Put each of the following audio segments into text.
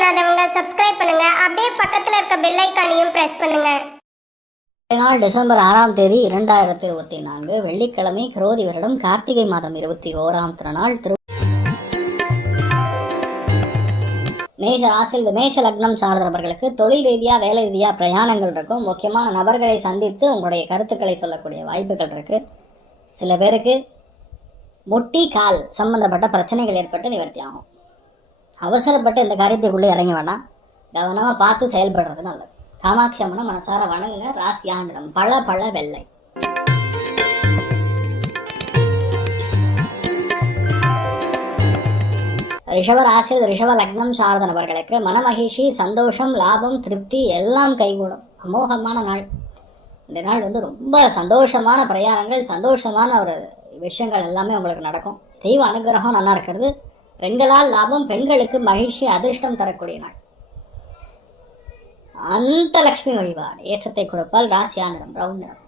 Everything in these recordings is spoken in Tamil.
பண்ணாதவங்க சப்ஸ்கிரைப் பண்ணுங்க. அப்படியே பக்கத்துல இருக்க பெல் ஐகானையும் பிரஸ் பண்ணுங்க. நாள் டிசம்பர் 6ஆம் தேதி 2024 வெள்ளிக்கிழமை, குரோதி வருடம் கார்த்திகை மாதம் 21ஆம் திருநாள். மேஷ ராசியில் மேஷ லக்னம் சார்ந்தவர்களுக்கு தொழில் ரீதியா வேலை ரீதியா பிரயாணங்கள் இருக்கும். முக்கியமான நபர்களை சந்தித்து உங்களுடைய கருத்துக்களை சொல்லக்கூடிய வாய்ப்புகள் இருக்கு. சில பேருக்கு முட்டி கால் சம்பந்தப்பட்ட பிரச்சனைகள் ஏற்பட்டு நிவர்த்தி ஆகும். அவசரப்பட்டு இந்த காரியத்துக்குள்ளே இறங்க வேண்டாம், கவனமா பார்த்து செயல்படுறது நல்லது. காமாட்சி அம்மனை மனசார வணங்குங்க. ராசி ஆண்டிடம் பல பல வெள்ளை. ரிஷப ராசியில் ரிஷப லக்னம் சார்ந்த நபர்களுக்கு மனமகிழ்ச்சி, சந்தோஷம், லாபம், திருப்தி எல்லாம் கைகூடும். அமோகமான நாள். இந்த நாள் ரொம்ப சந்தோஷமான பிரயாணங்கள், சந்தோஷமான ஒரு விஷயங்கள் எல்லாமே உங்களுக்கு நடக்கும். தெய்வ அனுகிரகம் நல்லா இருக்கிறது. பெண்களால் லாபம், பெண்களுக்கு மகிழ்ச்சி, அதிர்ஷ்டம் தரக்கூடிய நாள். அந்த லட்சுமி வழிபாடு ஏற்றத்தை கொடுப்பால். ராசியா நிறம் பிரவுன் நிறம்.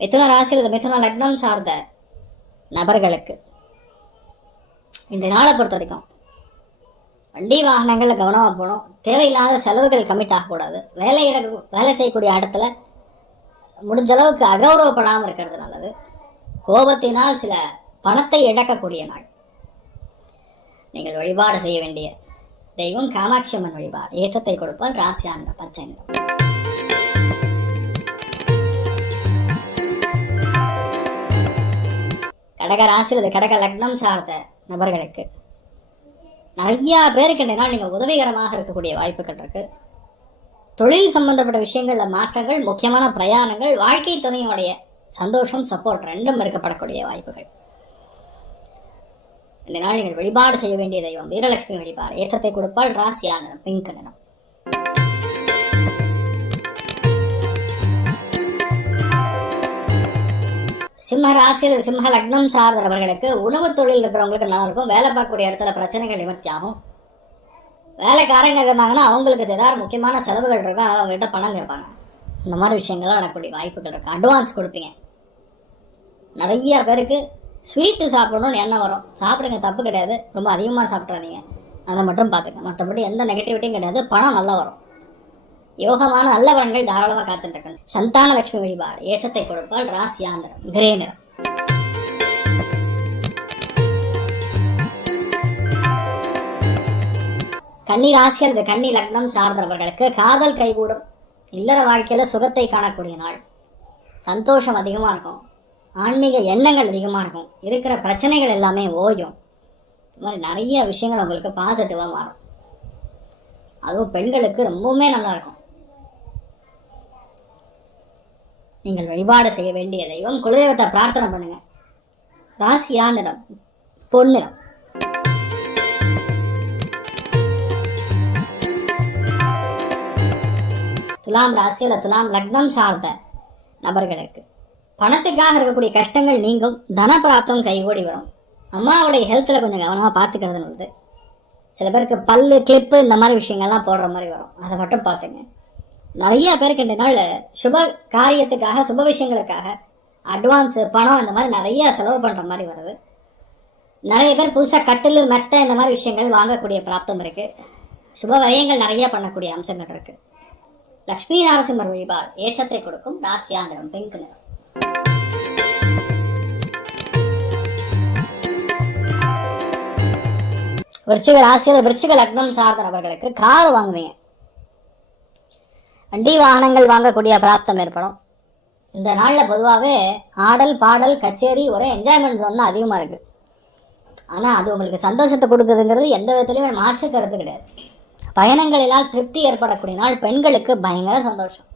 மிதுன ராசியில் மிதுன லக்னம் சார்ந்த நபர்களுக்கு இந்த நாளை பொறுத்த வரைக்கும் வண்டி வாகனங்கள்ல கவனமா போகணும். தேவையில்லாத செலவுகள் கமிட் ஆகக்கூடாது. வேலை செய்யக்கூடிய இடத்துல முடிஞ்ச அளவுக்கு அகௌரவப்படாமல் இருக்கிறது நல்லது. கோபத்தினால் சில பணத்தை இழக்கக்கூடிய நாள். நீங்கள் வழிபாடு செய்ய வேண்டிய தெய்வம் காமாட்சி அம்மன் வழிபாடு ஏற்றத்தை கொடுப்பால். ராசியான பச்சை நிறம். கடக ராசியில் கடக லக்னம் சார்ந்த நபர்களுக்கு நிறைய பேருக்கு இந்த நாள் நீங்கள் உதவிகரமாக இருக்கக்கூடிய வாய்ப்புகள் இருக்கு. தொழில் சம்பந்தப்பட்ட விஷயங்கள்ல மாற்றங்கள், முக்கியமான பிரயாணங்கள், வாழ்க்கை துணையோடைய சந்தோஷம், சப்போர்ட் ரெண்டும் இருக்கப்படக்கூடிய வாய்ப்புகள். இந்த நாள் நீங்கள் வழிபாடு செய்ய வேண்டிய தெய்வம் வீரலட்சுமி வழிபாடு ஏற்றத்தை கொடுப்பால். ராசியா நிறம் பிங்க் நிறம். சிம்ம ராசியில் சிம்ம லக்னம் சார்ந்தவர்களுக்கு உணவு தொழில் இருக்கிறவங்களுக்கு நல்லா இருக்கும். வேலை பார்க்கக்கூடிய இடத்துல பிரச்சனைகள் நிவர்த்தி ஆகும். வேலைக்காரங்க இருந்தாங்கன்னா அவங்களுக்கு ஏதாவது முக்கியமான செலவுகள் இருக்கும், அவங்க கிட்ட பணம் கேட்பாங்க. இந்த மாதிரி விஷயங்கள்லாம் நடக்கக்கூடிய வாய்ப்புகள் இருக்கு. அட்வான்ஸ் கொடுப்பீங்க. நிறைய பேருக்கு ஸ்வீட்டு சாப்பிடணும்னு எண்ணம் வரும். சாப்பிடுங்க, தப்பு கிடையாது. ரொம்ப அதிகமாக சாப்பிட்றாதீங்க, அதை மட்டும் பார்த்துங்க. மற்றபடி எந்த நெகட்டிவிட்டியும் கிடையாது. பணம் நல்லா வரும். யோகமான நல்ல வரன்கள் தாராளமாக காத்துட்டு இருக்கு. சந்தான லட்சுமி வழிபாடு ஏற்றத்தை கொடுப்பால். ராசியா நிறம் கிரே நிறம். கன்னி ராசி அல்லது கன்னி லக்னம் சார்ந்தவர்களுக்கு காதல் கைகூடும். இல்லற வாழ்க்கையில சுகத்தை காணக்கூடிய நாள். சந்தோஷம் அதிகமாக இருக்கும். ஆன்மீக எண்ணங்கள் அதிகமாக இருக்கும். இருக்கிற பிரச்சனைகள் எல்லாமே ஓயும். இந்த மாதிரி நிறைய விஷயங்கள் உங்களுக்கு பாசிட்டிவாக மாறும். அதுவும் பெண்களுக்கு ரொம்பவுமே நல்லா இருக்கும். நீங்கள் வழிபாடு செய்ய வேண்டிய தெய்வம் குலதெய்வத்தை பிரார்த்தனை பண்ணுங்க. ராசியா நிறம் பொன்னிறம். துலாம் ராசியில் துலாம் லக்னம் சார்ந்த நபர்களுக்கு பணத்துக்காக இருக்கக்கூடிய கஷ்டங்கள் நீங்கும். தன பிராப்தம் கைகூடி வரும். அம்மாவுடைய ஹெல்த்தில் கொஞ்சம் கவனமாக பார்த்துக்கிறது நல்லது. சில பேருக்கு பல்லு கிளிப்பு இந்த மாதிரி விஷயங்கள்லாம் போடுற மாதிரி வரும், அதை மட்டும் பார்த்துங்க. நிறைய பேருக்கு இந்த நாள் சுப காரியத்துக்காக, சுப விஷயங்களுக்காக அட்வான்ஸு பணம் இந்த மாதிரி நிறைய செலவு பண்ணுற மாதிரி வருது. நிறைய பேர் புதுசாக கட்டில் மெத்தை இந்த மாதிரி விஷயங்கள் வாங்கக்கூடிய பிராப்தம் இருக்குது. சுப வயங்கள் நிறைய பண்ணக்கூடிய அம்சங்கள் இருக்குது. லக்ஷ்மி நரசிம்மர் வழிபாடு ஏற்றத்தை கொடுக்கும். ராசியா நிறம் பிங்க் நிறம். விருச்சிக ராசியில் விருச்சிக லக்னம் சார்ந்த நபர்களுக்கு கார் வாங்குவீங்க. வண்டி வாகனங்கள் வாங்கக்கூடிய பிராப்தம் ஏற்படும். இந்த நாளில் பொதுவாகவே ஆடல் பாடல் கச்சேரி ஒரே என்ஜாய்மெண்ட் ஜோன் தான் அதிகமாக இருக்குது. ஆனால் அது உங்களுக்கு சந்தோஷத்தை கொடுக்குதுங்கிறது எந்த விதத்துலையுமே மாற்று கருத்து கிடையாது. பயணங்களினால் திருப்தி ஏற்படக்கூடிய நாள். பெண்களுக்கு பயங்கர சந்தோஷம்.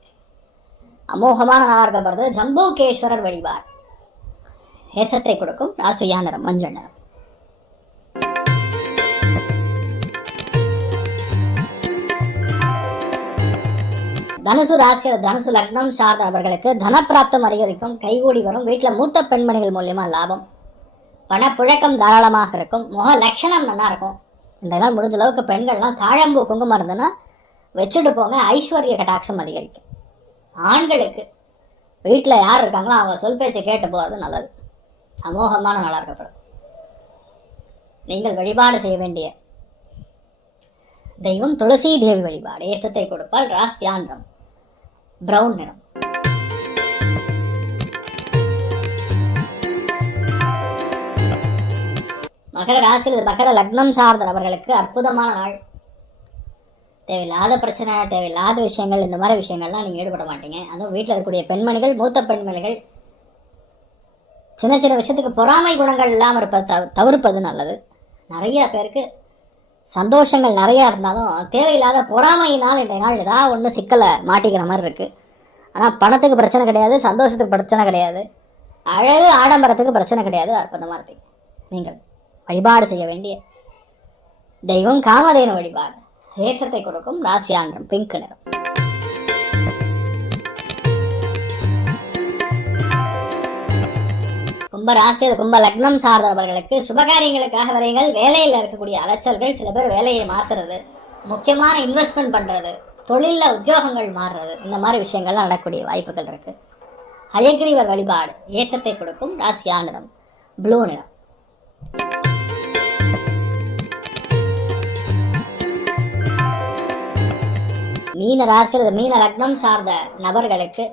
அமோகமான நாளாக இருக்கப்படுறது. ஜம்புகேஸ்வரர் வழிபாடு ஏற்றத்தை கொடுக்கும். ராசியா நிறம் மஞ்சள் நிறம். தனுசு ராசியில் தனுசு லக்னம் சார்ந்த அவர்களுக்கு தனப்பிராப்தம் அதிகரிக்கும். கைகூடி வரும். வீட்டில் மூத்த பெண்மணிகள் மூலியமா லாபம், பணப்புழக்கம் தாராளமாக இருக்கும். முக லட்சணம் நல்லா இருக்கும். இந்த நாள் முடிஞ்ச அளவுக்கு பெண்கள்லாம் தாழம்பூ குங்குமம் இருந்ததுன்னா வச்சுட்டு போங்க. ஐஸ்வர்ய கட்டாட்சம் அதிகரிக்கும். ஆண்களுக்கு வீட்டில் யார் இருக்காங்களோ அவங்க சொல் பேச்சை கேட்டு போகிறது நல்லது. அமோகமான நாளாக இருக்கப்படும். நீங்கள் வழிபாடு செய்ய வேண்டிய தெய்வம் துளசி தேவி வழிபாடு. ஏற்றத்தை கொடுப்பால். ராசியா நிறம் பிரவுன் நிறம். மகர ராசியில் மகர லக்னம் சார்ந்த நபர்களுக்கு அற்புதமான நாள். தேவையில்லாத பிரச்சனை, தேவையில்லாத விஷயங்கள், இந்த மாதிரி விஷயங்கள்லாம் நீங்கள் ஈடுபட மாட்டீங்க. அதுவும் வீட்டில் இருக்கக்கூடிய பெண்மணிகள், மூத்த பெண்மணிகள் சின்ன சின்ன விஷயத்துக்கு பொறாமை குணங்கள் இல்லாமல் இருப்பது தவிர்ப்பது நல்லது. நிறைய பேருக்கு சந்தோஷங்கள் நிறையா இருந்தாலும் தேவையில்லாத பொறாமையினால் இன்றைய நாள் ஏதாவது ஒன்று சிக்கலை மாட்டிக்கிற மாதிரி இருக்குது. ஆனால் பணத்துக்கு பிரச்சனை கிடையாது, சந்தோஷத்துக்கு பிரச்சனை கிடையாது, அழகு ஆடம்பரத்துக்கு பிரச்சனை கிடையாது. அற்புதமாக இருப்பீங்க. நீங்கள் வழிபாடு செய்ய வேண்டிய தெய்வம் காமதேனு வழிபாடு. ஏற்றத்தை கொடுக்கும். ராசியா நிறம் பிங்க் நிறம். கும்ப ராசி கும்ப லக்னம் சார்ந்தவர்களுக்கு சுபகாரியங்களுக்காக வரைகள். வேலையில் இருக்கக்கூடிய அலைச்சல்கள், சில பேர் வேலையை மாற்றுறது, முக்கியமான இன்வெஸ்ட்மெண்ட் பண்ணுறது, தொழிலில் உத்தியோகங்கள் மாறுறது, இந்த மாதிரி விஷயங்கள்லாம் நடக்கக்கூடிய வாய்ப்புகள் இருக்கு. ஹயக்ரீவர் வழிபாடு ஏற்றத்தை கொடுக்கும். ராசியா நிறம் ப்ளூ நிறம். மீன ராசியில் மீன லக்னம் சார்ந்த நபர்களுக்கு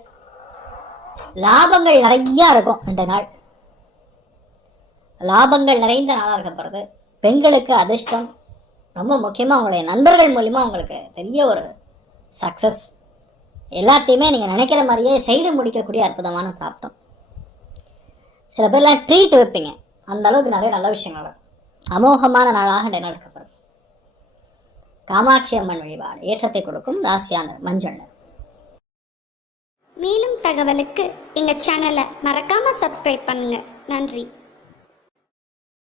லாபங்கள் நிறைய இருக்கும். இந்த நாள் லாபங்கள் நிறைந்த நாளாக இருக்கப்படுறது. பெண்களுக்கு அதிர்ஷ்டம். ரொம்ப முக்கியமாக அவங்களுடைய நண்பர்கள் மூலிமா உங்களுக்கு பெரிய ஒரு சக்ஸஸ். எல்லாத்தையுமே நீங்கள் நினைக்கிற மாதிரியே செய்து முடிக்கக்கூடிய அற்புதமான பிராப்தம். சில பேர்லாம் ட்ரீட் வைப்பீங்க. அந்த அளவுக்கு நிறைய நல்ல விஷயங்கள் நடக்கும். அமோகமான நாளாக நடக்கப்படுது. காமாட்சி அம்மன் வழிபாடு ஏற்றத்தை கொடுக்கும். ராசியா நிறம் மஞ்சள் நிறம். மேலும் தகவலுக்கு எங்கள் சேனலை மறக்காமல் சப்ஸ்கிரைப் பண்ணுங்கள். நன்றி.